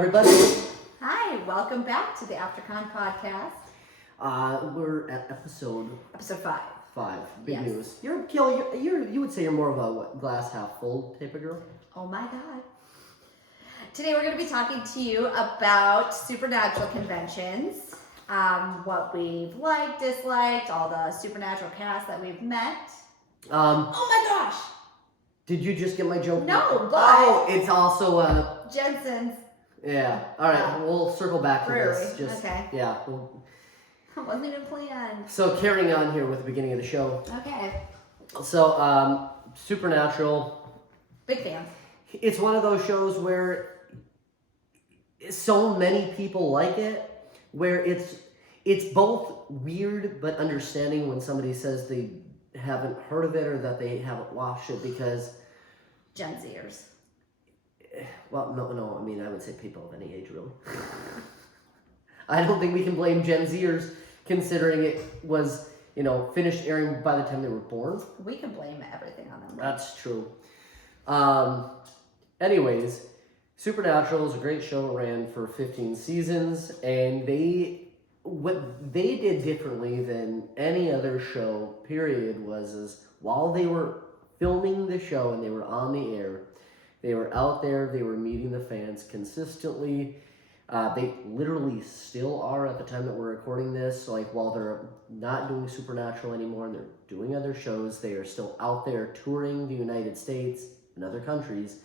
everybody. Hi, welcome back to the AfterCon podcast. We're at episode 5. 5. Big Yes. news. You would say you're more of a glass half full type of girl. Oh my God. Today we're going to be talking to you about supernatural conventions, what we've liked, disliked, all the supernatural cast that we've met. Oh my gosh! Did you just get my joke? No, but oh, it's also Jensen's. Yeah. All right, we'll circle back to this. Brewery. Okay. Yeah. It wasn't even planned. So carrying on here with the beginning of the show. Okay. So Supernatural. Big fan. It's one of those shows where so many people like it, where it's both weird but understanding when somebody says they haven't heard of it or that they haven't watched it because Gen Zers. Well, no. I mean, I would say people of any age, really. I don't think we can blame Gen Zers considering it was, finished airing by the time they were born. We can blame everything on them. That's true. Anyways, Supernatural is a great show. It ran for 15 seasons, and what they did differently than any other show, period, is while they were filming the show and they were on the air, they were out there, they were meeting the fans consistently. They literally still are at the time that we're recording this. So, while they're not doing Supernatural anymore and they're doing other shows, they are still out there touring the United States and other countries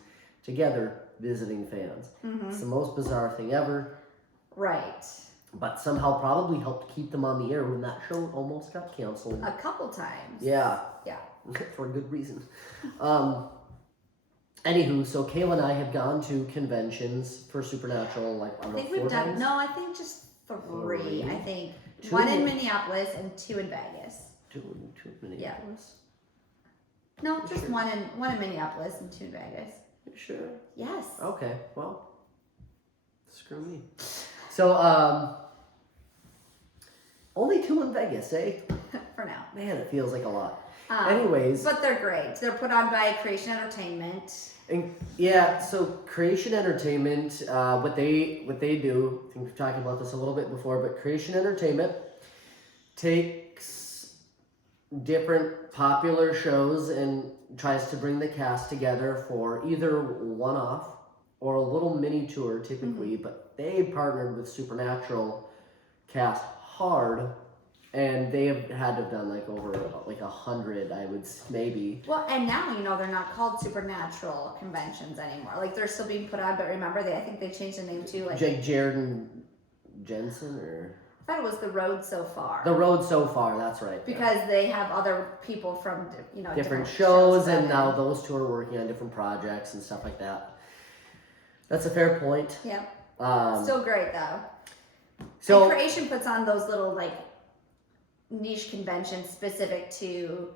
together, visiting fans. Mm-hmm. It's the most bizarre thing ever. Right. But somehow probably helped keep them on the air when that show almost got canceled. A couple times. Yeah. Yeah. For a good reason. Anywho, so Kayla and I have gone to conventions for Supernatural, I think we've 4 done, times? no, I think just 3. I think 2 one in Minneapolis and 2 in Vegas. 2 in Minneapolis? Yeah. No, just sure. one in Minneapolis and 2 in Vegas. You sure? Yes. Okay, well, screw me. So, only 2 in Vegas, eh? For now. Man, it feels like a lot. Anyways. But they're great. They're put on by Creation Entertainment. And yeah, so Creation Entertainment, what they do, I think we've talked about this a little bit before, but Creation Entertainment takes different popular shows and tries to bring the cast together for either one-off or a little mini tour typically, mm-hmm. But they partnered with Supernatural cast hard, and they have had to have done over 100, I would maybe. Well, and now they're not called Supernatural conventions anymore. They're still being put on, but remember I think they changed the name too. Jared and Jensen, or I thought it was The Road So Far. The Road So Far, that's right. Because they have other people from different shows, and now those two are working on different projects and stuff like that. That's a fair point. Yep. Still great though. So and Creation puts on those little niche conventions specific to,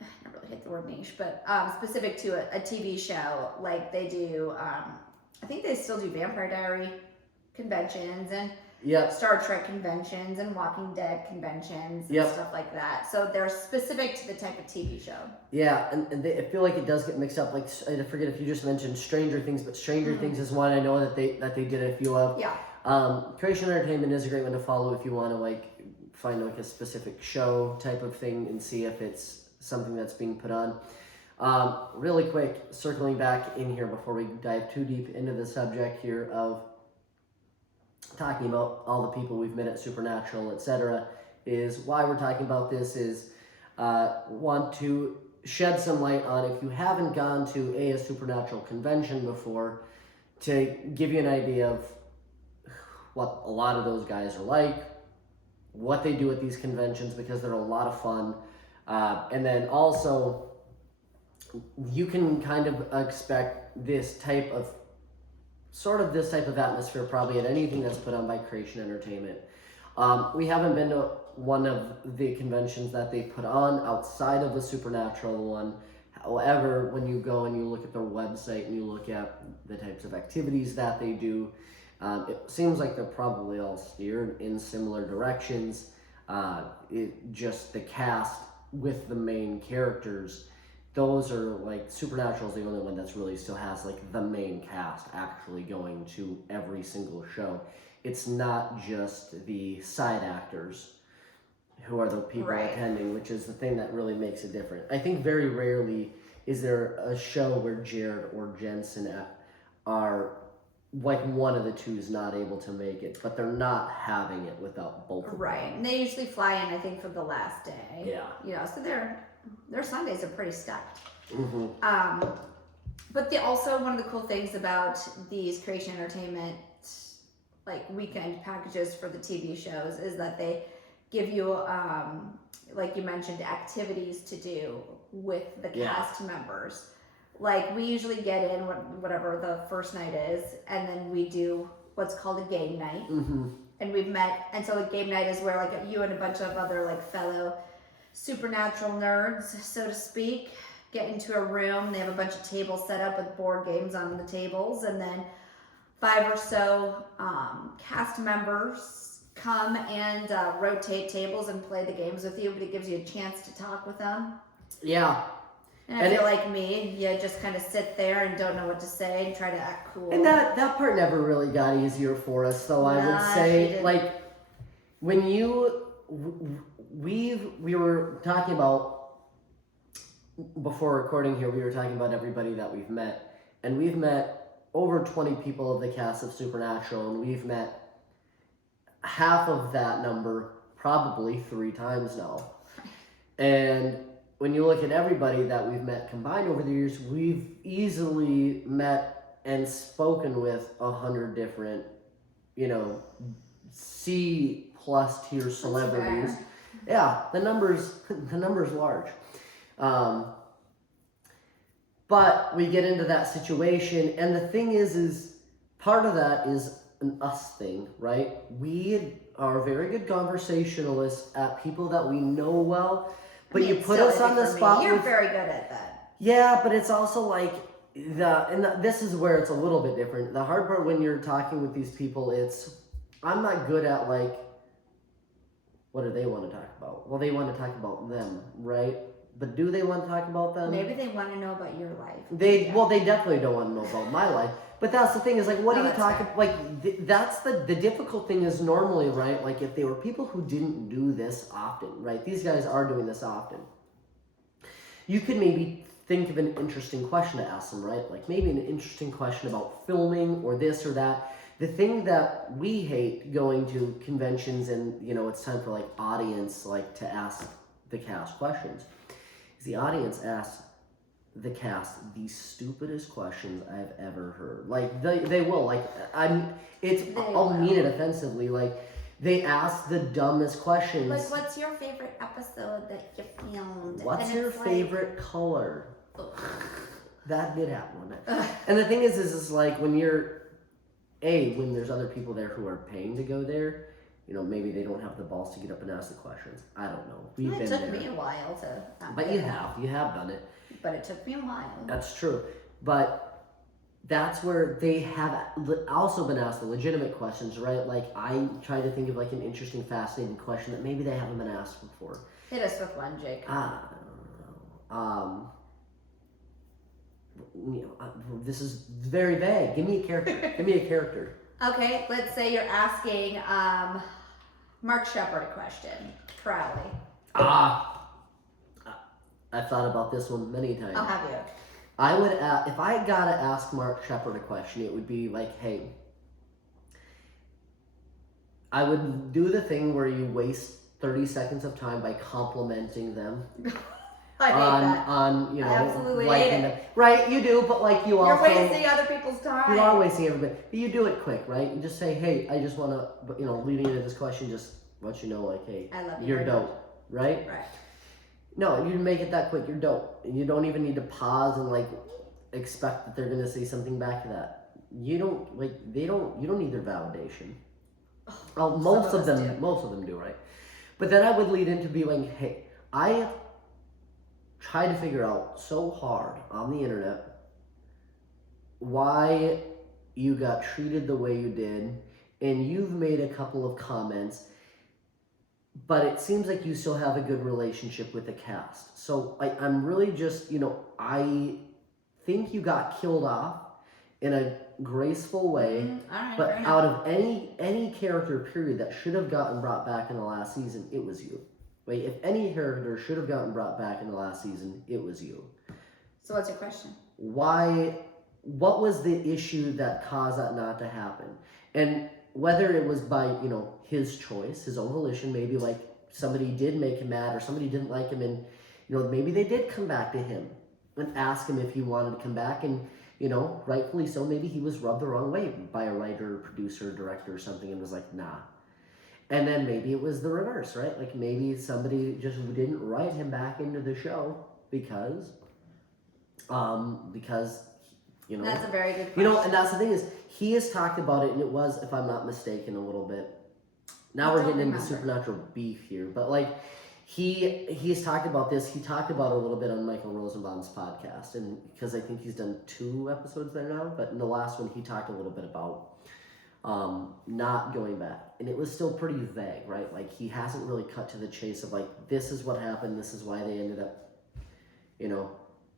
I never really hit the word niche, but specific to a TV show. They do, I think they still do Vampire Diary conventions and Star Trek conventions and Walking Dead conventions and stuff like that. So they're specific to the type of TV show. Yeah, and I feel like it does get mixed up. I forget if you just mentioned Stranger Things, but Stranger Things is one I know that they did a few of. Yeah. Creation Entertainment is a great one to follow if you want to find a specific show type of thing and see if it's something that's being put on. Really quick, circling back in here before we dive too deep into the subject here of talking about all the people we've met at Supernatural, etc., is why we're talking about this is want to shed some light on, if you haven't gone to a Supernatural convention before, to give you an idea of what a lot of those guys are like, what they do at these conventions, because they're a lot of fun. And then also, you can kind of expect this type of atmosphere probably at anything that's put on by Creation Entertainment. We haven't been to one of the conventions that they put on outside of the Supernatural one. However, when you go and you look at their website and you look at the types of activities that they do, it seems like they're probably all steered in similar directions. Just the cast with the main characters, those are like Supernatural's the only one that's really still has like the main cast actually going to every single show. It's not just the side actors who are the people Right. attending, which is the thing that really makes it different. I think very rarely is there a show where Jared or Jensen are like one of the two is not able to make it, but they're not having it without both of them. Right. And they usually fly in, I think, for the last day. Yeah. You know, so their Sundays are pretty stacked. Mm-hmm. But also one of the cool things about these Creation Entertainment like weekend packages for the TV shows is that they give you, like you mentioned, activities to do with the cast members. Like we usually get in whatever the first night is, and then we do what's called a game night. Mm-hmm. And we've met, and so a game night is where like you and a bunch of other like fellow supernatural nerds, so to speak, get into a room. They have a bunch of tables set up with board games on the tables, and then 5 or so cast members come and rotate tables and play the games with you, but it gives you a chance to talk with them. Yeah. And if you're like me, you just kind of sit there and don't know what to say and try to act cool. And that part never really got easier for us, though. I would say, like, when we were talking about, before recording here, we were talking about everybody that we've met, and we've met over 20 people of the cast of Supernatural, and we've met half of that number probably 3 times now. And when you look at everybody that we've met combined over the years, we've easily met and spoken with 100 different, C+ tier celebrities. Yeah, the number's large. But we get into that situation, and the thing is part of that is an us thing, right? We are very good conversationalists at people that we know well, but you put us on the spot. You're very good at that. Yeah, but it's also like this is where it's a little bit different. The hard part when you're talking with these people, I'm not good at like, what do they want to talk about? Well, they want to talk about them, right? But do they want to talk about them? Maybe they want to know about your life. They definitely don't want to know about my life. But that's the thing is like, what do you talk about? Like, that's the difficult thing is normally, right? Like, if they were people who didn't do this often, right? These guys are doing this often. You could maybe think of an interesting question to ask them, right? Like, maybe an interesting question about filming or this or that. The thing that we hate going to conventions and, it's time for, like, audience, like, to ask the cast questions. Is the audience asks the cast the stupidest questions I've ever heard. Like they will. Like I'll mean it offensively. Like they ask the dumbest questions. Like, what's your favorite episode that you filmed? What's your favorite color? That did happen. And the thing is like when when there's other people there who are paying to go there. Maybe they don't have the balls to get up and ask the questions. I don't know. It took me a while to. But you have done it. But it took me a while. That's true. But that's where they have also been asked the legitimate questions, right? Like I try to think of like an interesting, fascinating question that maybe they haven't been asked before. Hit us with one, Jake. I don't know. This is very vague. Give me a character. Okay, let's say you're asking Mark Shepard a question. Crowley. I've thought about this one many times. I'll have you. I would, if I gotta ask Mark Shepard a question, it would be like, hey, I would do the thing where you waste 30 seconds of time by complimenting them. I hate that. I absolutely hate it. Right, you do, but like You're wasting other people's time. You are wasting everybody. But you do it quick, right? You just say, hey, I just want to, leading into this question, just let you know, like, hey, I love you. You're dope, right? Right. No, you make it that quick. You're dope. And you don't even need to pause and like expect that they're gonna say something back to that. You don't you don't need their validation. Well, most of them do, right? But then I would lead into be like, hey, I tried to figure out so hard on the internet why you got treated the way you did, and you've made a couple of comments, but it seems like you still have a good relationship with the cast. So I'm really just, I think you got killed off in a graceful way, All right, but out of any character period that should have gotten brought back in the last season, it was you. Wait, if any character should have gotten brought back in the last season, it was you. So what's your question? What was the issue that caused that not to happen? And whether it was by, his choice, his own volition, maybe like somebody did make him mad or somebody didn't like him and, maybe they did come back to him and ask him if he wanted to come back and, rightfully so, maybe he was rubbed the wrong way by a writer, producer, director or something and was like, nah. And then maybe it was the reverse, right? Like maybe somebody just didn't write him back into the show because That's a very good question. And that's the thing is he has talked about it and it was, if I'm not mistaken, a little bit. Now we're getting into supernatural beef here, but like he's talked about this. He talked about it a little bit on Michael Rosenbaum's podcast, and because I think he's done 2 episodes there now, but in the last one he talked a little bit about not going back, and it was still pretty vague, right? Like he hasn't really cut to the chase of like, this is what happened, this is why they ended up,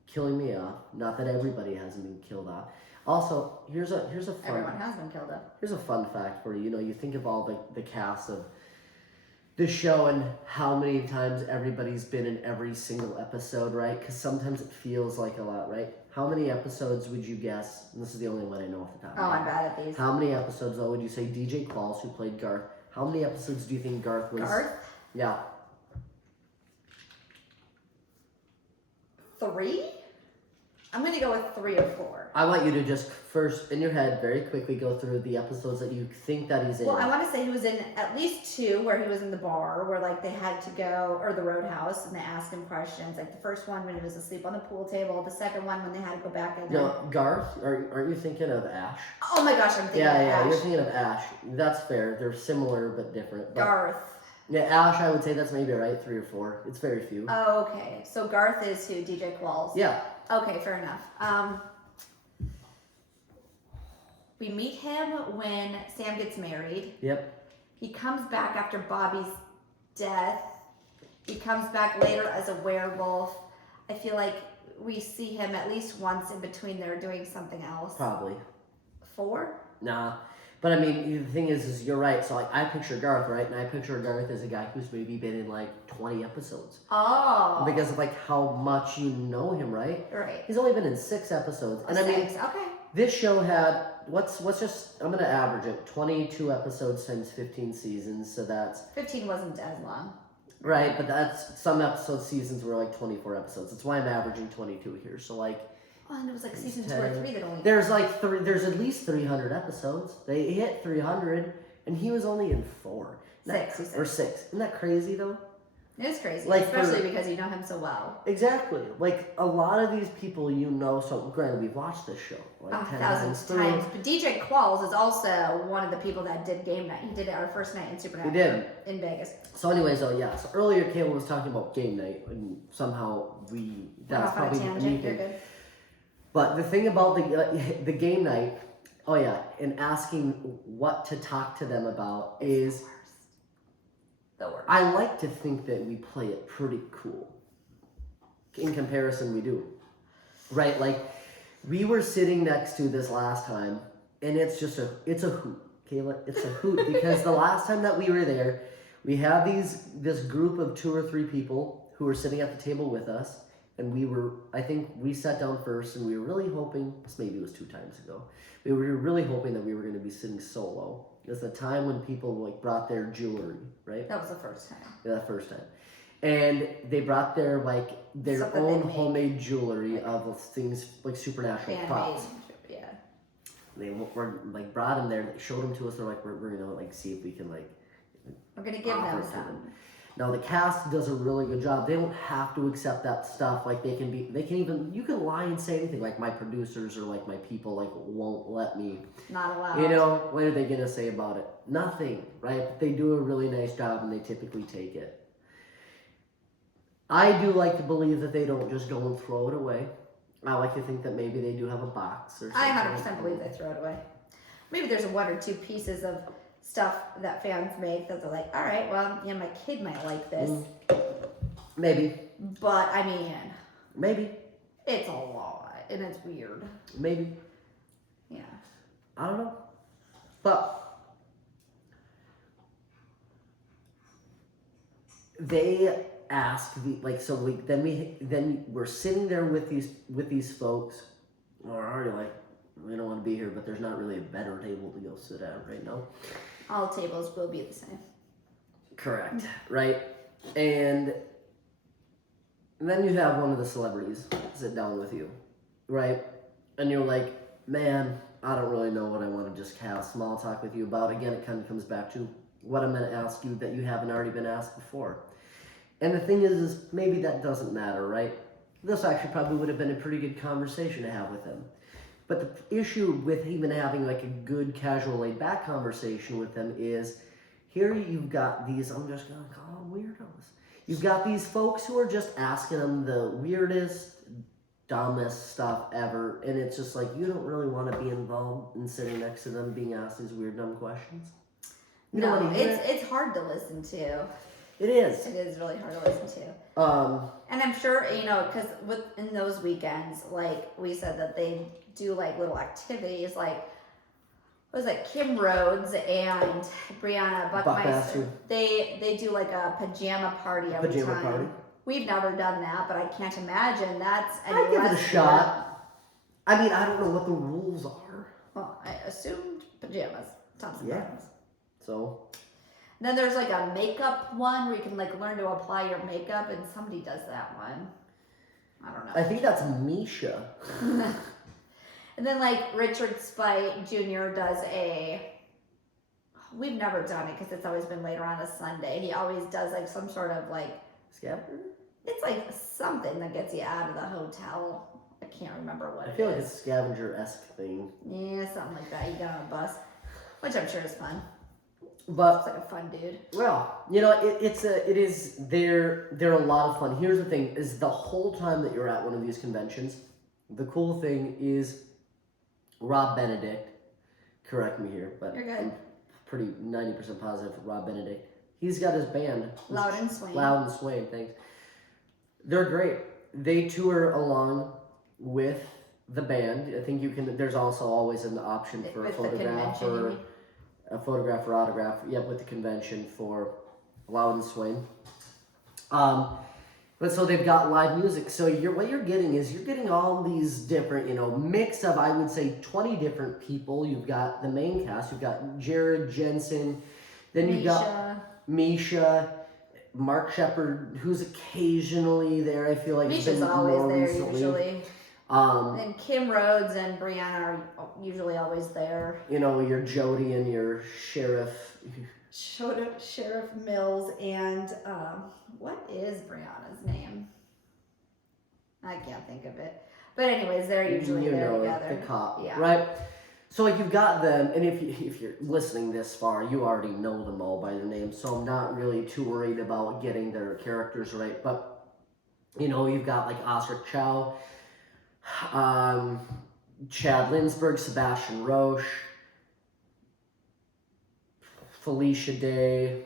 killing me off. Not that everybody hasn't been killed off. Also, here's a fun. Everyone has been killed off. Here's a fun fact for you. You think of all the cast of the show and how many times everybody's been in every single episode, right? Because sometimes it feels like a lot, right? How many episodes would you guess? And this is the only one I know off the top of my head. I'm bad at these. How many episodes, though, would you say DJ Qualls, who played Garth, how many episodes do you think Garth was? Garth? Yeah. 3? I'm going to go with 3 or 4. I want you to just first, in your head, very quickly go through the episodes that you think that he's in. Well, I want to say he was in at least 2 where he was in the bar where like they had to go, or the roadhouse, and they asked him questions. Like the first one when he was asleep on the pool table, the second one when they had to go back in. No, Garth, aren't you thinking of Ash? Oh my gosh, I'm thinking of Ash. Yeah, you're thinking of Ash. That's fair. They're similar but different. But Garth. yeah, Ash, I would say that's maybe right, 3 or 4. It's very few. Oh, okay. So Garth is who? DJ Qualls? Yeah. Okay, fair enough. We meet him when Sam gets married. Yep. He comes back after Bobby's death. He comes back later as a werewolf. I feel like we see him at least once in between there doing something else. Probably. 4? Nah. But I mean, the thing is you're right. So like, I picture Garth, right? And I picture Garth as a guy who's maybe been in like 20 episodes. Oh. Because of like how much you know him, right? Right. He's only been in 6 episodes. And 6. I mean, Okay. this show had, what's just, I'm going to average it, 22 episodes times 15 seasons. So that's... 15 wasn't as long. Right, but that's, some episode seasons were like 24 episodes. That's why I'm averaging 22 here. So like... Oh, and it was like season 2 or 3 that only... There's like, there's at least 300 episodes. They hit 300, and he was only in 4. 6. Or 6. Isn't that crazy, though? It is crazy, like especially because you know him so well. Exactly. Like, a lot of these people so granted, we've watched this show like 1,000 times. But DJ Qualls is also one of the people that did game night. He did it our first night in Supernatural. He did. In Vegas. So anyways, though, yeah. So earlier, Kayla was talking about game night, and somehow that's probably the new thing. But the thing about the game night, oh yeah, and asking what to talk to them about is... The worst. I like to think that we play it pretty cool. In comparison, we do. Right? Like, we were sitting next to this last time, and it's a hoot. Kayla, it's a hoot. Because the last time that we were there, we had this group of 2 or 3 people who were sitting at the table with us, and I think we sat down first, and we were really hoping, maybe it was 2 times ago, we were really hoping that we were going to be sitting solo. It was the time when people like brought their jewelry, right? That was the first time. Yeah, the first time. And they brought their own homemade jewelry of things like supernatural props. Yeah. They were like brought them there, showed them to us. They're like, we're gonna like see if we can like. We're gonna give them some. Now the cast does a really good job. They don't have to accept that stuff. Like you can lie and say anything. Like my producers or like my people like won't let me. Not allowed. What are they gonna say about it? Nothing, right? But they do a really nice job and they typically take it. I do like to believe that they don't just go and throw it away. I like to think that maybe they do have a box or something. I 100% believe they throw it away. Maybe there's 1 or 2 pieces of stuff that fans make that they're like, all right, well, yeah, my kid might like this. Maybe. But I mean, maybe it's a lot and it's weird. Maybe. Yeah. I don't know. But they ask then we're sitting there with these folks. We're already like, we don't want to be here, but there's not really a better table to go sit at right now. All tables will be the same. Correct. Right? And then you have one of the celebrities sit down with you, right? And you're like, man, I don't really know what I want to just have small talk with you about. Again, it kind of comes back to what I'm going to ask you that you haven't already been asked before. And the thing is maybe that doesn't matter, right? This actually probably would have been a pretty good conversation to have with him. But the issue with even having like a good, casual, laid-back conversation with them is here you've got these, I'm just going to call them weirdos. You've got these folks who are just asking them the weirdest, dumbest stuff ever, and it's just like you don't really want to be involved in sitting next to them being asked these weird, dumb questions. No, it's hard to listen to. It is. It is really hard to listen to. And I'm sure, because in those weekends, like we said that they do like little activities, like what was it, Kim Rhodes and Brianna Buckmeister. They do like a pajama party every time. Party. We've never done that, but I can't imagine that's any I'd give it a shot. I mean, I don't know what the rules are. Well, I assumed pajamas, tops and bottoms. So. Then there's like a makeup one where you can like learn to apply your makeup, and somebody does that one. I don't know. I think that's Misha. And then like Richard Spite Jr. does we've never done it because it's always been later on a Sunday. He always does like some sort of like scavenger. It's like something that gets you out of the hotel. I can't remember what it is. I feel like it's a scavenger-esque thing. Yeah, something like that. You get on a bus, which I'm sure is fun. But it's like a fun dude. Well, they're a lot of fun. Here's the thing: is the whole time that you're at one of these conventions, the cool thing is Rob Benedict. Correct me here, but you're good. I'm pretty 90% positive for Rob Benedict. He's got his band, Loud and Swain. Loud and Swain. Thanks. They're great. They tour along with the band. I think you can. There's also always an option for a photograph or. A photograph or autograph, with the convention for Loud and Swain. But so they've got live music. So what you're getting all these different, mix of, I would say, 20 different people. You've got the main cast. You've got Jared Jensen. Then you've got Misha, Mark Shepard, who's occasionally there. I feel like Misha's always there recently. Usually. And Kim Rhodes and Brianna are usually always there. Your Jody and your Sheriff Mills and what is Brianna's name? I can't think of it. But anyways, they're usually there together. The cop, yeah. Right? So you've got them, and if you're listening this far, you already know them all by their name. So I'm not really too worried about getting their characters right. But you've got like Oscar Chow. Chad Linsberg, Sebastian Roche, Felicia Day.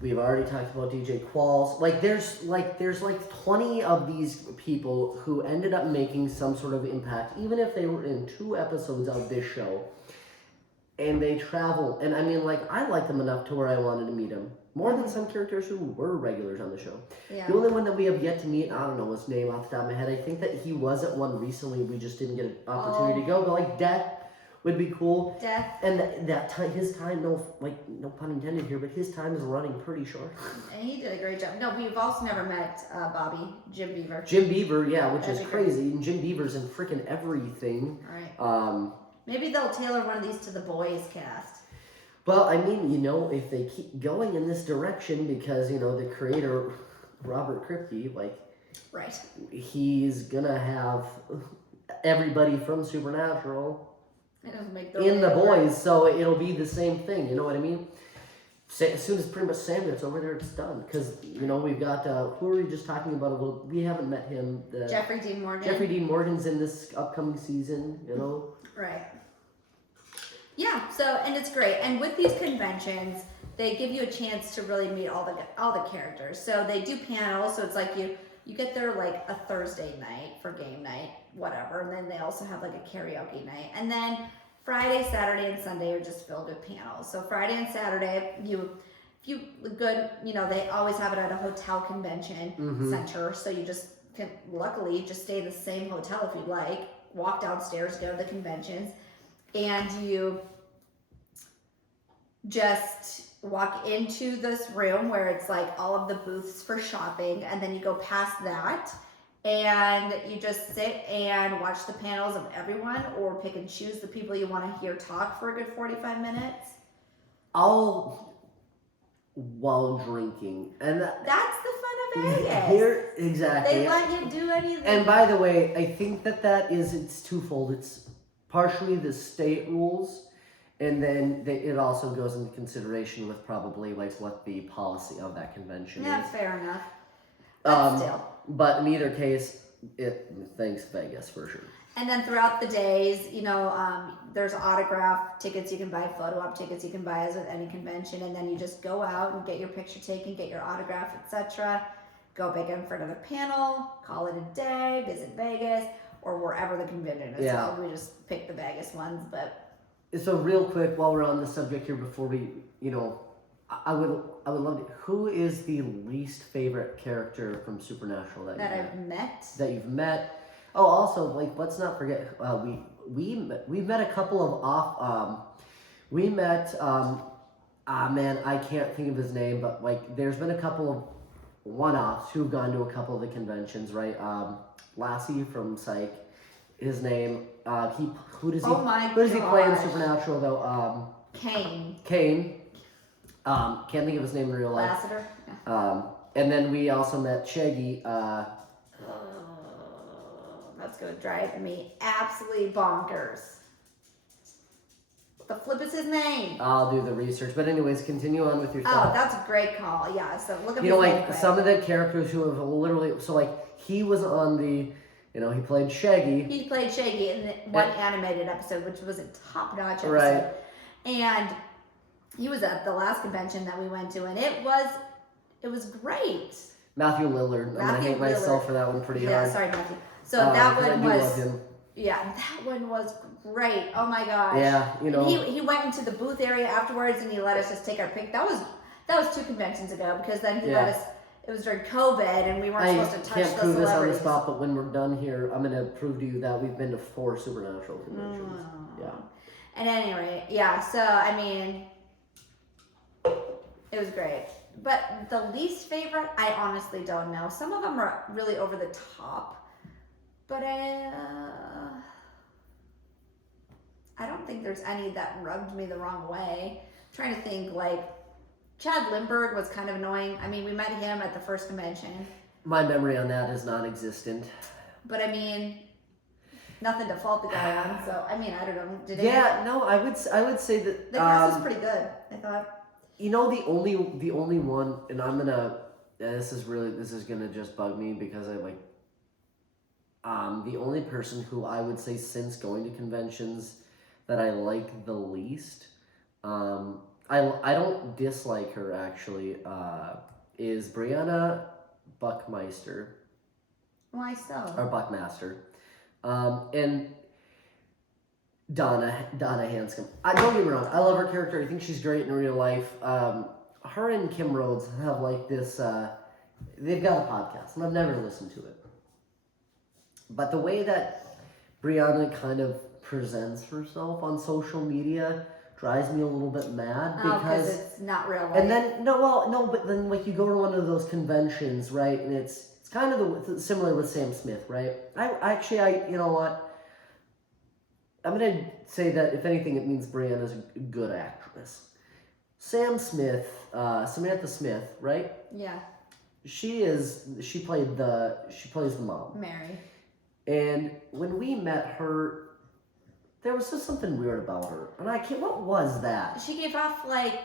We've already talked about DJ Qualls. There's 20 of these people who ended up making some sort of impact, even if they were in 2 episodes of this show. And they travel, and I mean, I like them enough to where I wanted to meet them. More than some characters who were regulars on the show. Yeah. The only one that we have yet to meet, I don't know his name off the top of my head. I think that he was at one recently. We just didn't get an opportunity to go. But Death would be cool. Death. And that time, his time, no pun intended here, but his time is running pretty short. And he did a great job. No, we've also never met Jim Beaver. Jim Beaver, yeah, which is crazy. And Jim Beaver's in freaking everything. Right. Maybe they'll tailor one of these to the boys cast. Well, I mean, if they keep going in this direction, because, the creator, Robert Kripke, right, he's gonna have everybody from Supernatural in the boys, so it'll be the same thing, you know what I mean? As soon as pretty much Sam gets over there, it's done. Because, we've got, who were we just talking about a little, we haven't met him. Jeffrey Dean Morgan. Jeffrey Dean Morgan's in this upcoming season, Right. Yeah, so and it's great. And with these conventions, they give you a chance to really meet all the characters. So they do panels, so it's like you get there like a Thursday night for game night, whatever, and then they also have like a karaoke night. And then Friday, Saturday, and Sunday are just filled with panels. So Friday and Saturday, they always have it at a hotel convention center. So you just can luckily just stay in the same hotel if you'd like. Walk downstairs, go to the conventions, and you just walk into this room where it's like all of the booths for shopping, and then you go past that and you just sit and watch the panels of everyone, or pick and choose the people you want to hear talk for a good 45 minutes. All while drinking. And that's the fun of Vegas. Here, exactly. They let you do anything. And by the way, I think it's twofold. It's partially the state rules, and then it also goes into consideration with probably like what the policy of that convention Yeah, is. fair enough. But still. But in either case, thanks Vegas for sure. And then throughout the days, there's autograph tickets you can buy, photo op tickets you can buy, as with any convention, and then you just go out and get your picture taken, get your autograph, etc. Go back in for another panel, call it a day, visit Vegas, or wherever the convention is. Yeah. So we just pick the Vegas ones, but. So real quick, while we're on the subject here, before we, I would love to. Who is the least favorite character from Supernatural that I've met? That you've met? Oh, also, like, let's not forget, we've met a couple of we met, man, I can't think of his name, but like, there's been a couple of one-offs who've gone to a couple of the conventions, right? Lassie from Psych, his name, who does he play in Supernatural though? Kane. Can't think of his name in real life. Lassiter. Yeah. And then we also met Shaggy, that's gonna drive me absolutely bonkers. The flip is his name. I'll do the research, but anyways, continue on with your thought. Oh, that's a great call. Yeah, so look at like some of the characters who have literally, so like he was on the, he played Shaggy. He played Shaggy in one animated episode, which was a top-notch episode. Right. And he was at the last convention that we went to, and it was great. Matthew Lillard. I'm gonna hate myself for that one pretty hard. Yeah, sorry, Matthew. So that one was. Love him. Yeah, that one was great. Oh my gosh. Yeah, He went into the booth area afterwards, and he let us just take our pic. That was 2 conventions ago, because then he let us. It was during COVID, and we weren't supposed to touch the celebrities. I can't prove this on the spot, but when we're done here, I'm gonna prove to you that we've been to 4 Supernatural conventions. Yeah. At any rate, yeah. So I mean, it was great. But the least favorite, I honestly don't know. Some of them are really over the top. But I don't think there's any that rubbed me the wrong way. I'm trying to think, like, Chad Lindbergh was kind of annoying. I mean, we met him at the first convention. My memory on that is non-existent. But I mean, nothing to fault the guy on. So I mean, I don't know. I would say that the cast was pretty good, I thought. The only one, and I'm gonna. This is gonna just bug me because I like. The only person who I would say since going to conventions that I like the least, I don't dislike her actually, is Brianna Buckmeister. Why so? Or Buckmaster. And Donna Hanscom. Don't get me wrong, I love her character. I think she's great in real life. Her and Kim Rhodes have like this, they've got a podcast, and I've never listened to it. But the way that Brianna kind of presents herself on social media drives me a little bit mad because it's not real life. And then but then like you go to one of those conventions, right? And it's kind of similar with Sam Smith, right? I you know what? I'm gonna say that if anything, it means Brianna's a good actress. Sam Smith, Samantha Smith, right? Yeah. She plays the mom. Mary. And when we met her, there was just something weird about her. And what was that? She gave off like,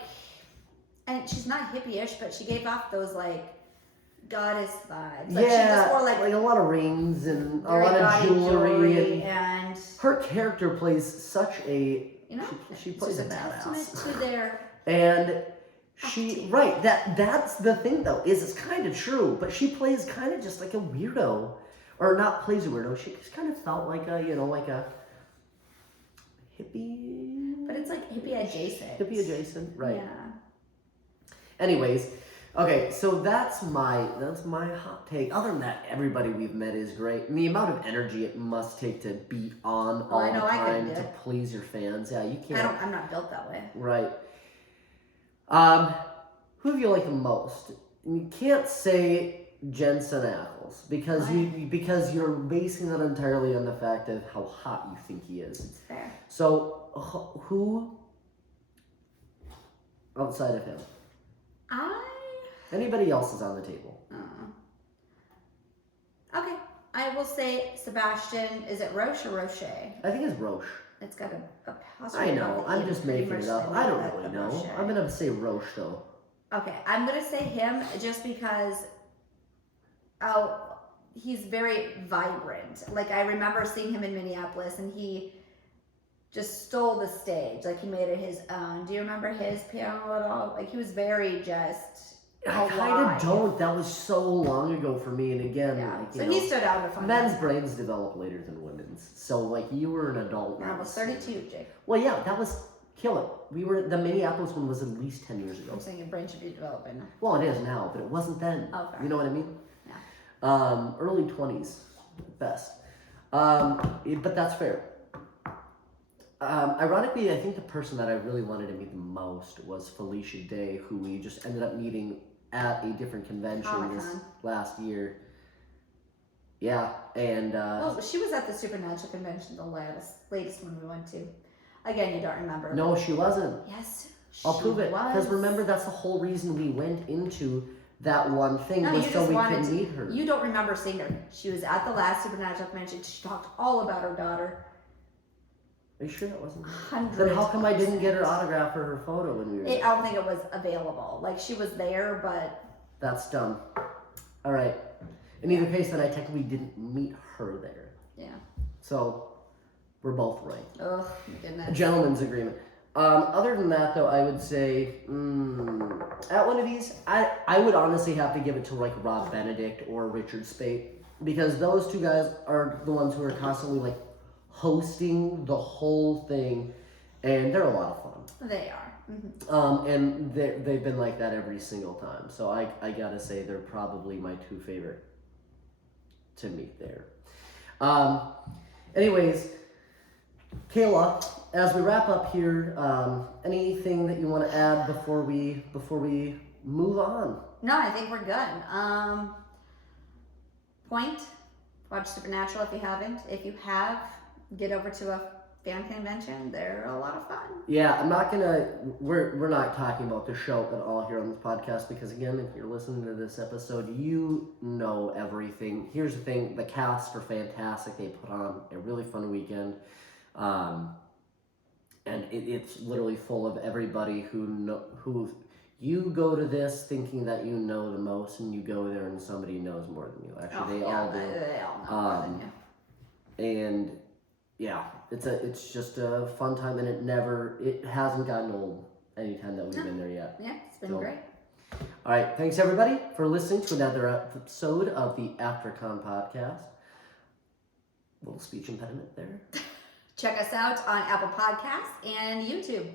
and she's not hippie-ish, but she gave off those like goddess vibes. Like, yeah, she just wore like a lot of rings and a very lot of gaudy jewelry. And her character plays such a, you know, she plays she's a testament badass. to their And she, acting. right, that's the thing though, is it's kind of true, but she plays kind of just like a weirdo. Or not plays a weirdo, she just kind of felt like a, like a hippie. But it's like hippie adjacent. Hippie adjacent, right. Yeah. Anyways, okay, so that's my hot take. Other than that, everybody we've met is great. And the amount of energy it must take to be on all I know, the I couldn't time do to it. please your fans. Yeah, you can't. I'm not built that way. Right. Who do you like the most? You can't say Jensen Ackles because you're basing that entirely on the fact of how hot you think he is. It's fair. So who outside of him? Anybody else is on the table? Okay, I will say Sebastian. Is it Roche or Roche? I think it's Roche. It's got a apostrophe. I know. I'm just making it up. I don't really know. Roche. I'm gonna say Roche though. Okay, I'm gonna say him just because. He's very vibrant. Like I remember seeing him in Minneapolis, and he just stole the stage. Like he made it his own. Do you remember his piano at all? Like he was very just. I kind of don't. That was so long ago for me. And again, Yeah. like, So he stood out in a fun men's way. brains develop later than women's. So like you were an adult. I was 32, Jake. Well, yeah, that was kill it. The Minneapolis one was at least 10 years ago. I'm saying your brain should be developing. Well, it is now, but it wasn't then. Oh, fair. You know what I mean? Yeah. Early 20s, at best. But that's fair. Ironically, I think the person that I really wanted to meet the most was Felicia Day, who we just ended up meeting at a different convention this last year. Yeah, and Well, she was at the Supernatural convention, the latest one we went to. Again, you don't remember. no, she wasn't. Yes, I'll prove it. was. Because remember, that's the whole reason we went into that one thing No, was you so just we wanted could to- meet her. You don't remember seeing her. She was at the last Supernatural convention. She talked all about her daughter. Are you sure that wasn't her? 100%. Then how come I didn't get her autograph or her photo when we were there? I don't think it was available. Like she was there, but That's dumb. All right. In either case, then I technically didn't meet her there. yeah. So we're both right. Oh my A goodness. gentleman's agreement. Other than that, though, I would say at one of these, I would honestly have to give it to like Rob Benedict or Richard Speight, because those two guys are the ones who are constantly like hosting the whole thing, and they're a lot of fun. They are. Mm-hmm. And they've been like that every single time. So I gotta say they're probably my two favorite to meet there. Anyways, Kayla, as we wrap up here, anything that you want to add before we move on? No, I think we're good. Point. Watch Supernatural if you haven't. If you have, get over to a fan convention. They're a lot of fun. Yeah, we're not talking about the show at all here on this podcast, because again, if you're listening to this episode, you know everything. Here's the thing, the cast are fantastic. They put on a really fun weekend. And it's literally full of everybody who you go to this thinking that you know the most, and you go there and somebody knows more than you. Actually, they all do. They all know more than you. And yeah, it's just a fun time, and it hasn't gotten old anytime that we've been there yet. Yeah, it's been great. All right, thanks everybody for listening to another episode of the AfterCon podcast. Little speech impediment there. Check us out on Apple Podcasts and YouTube.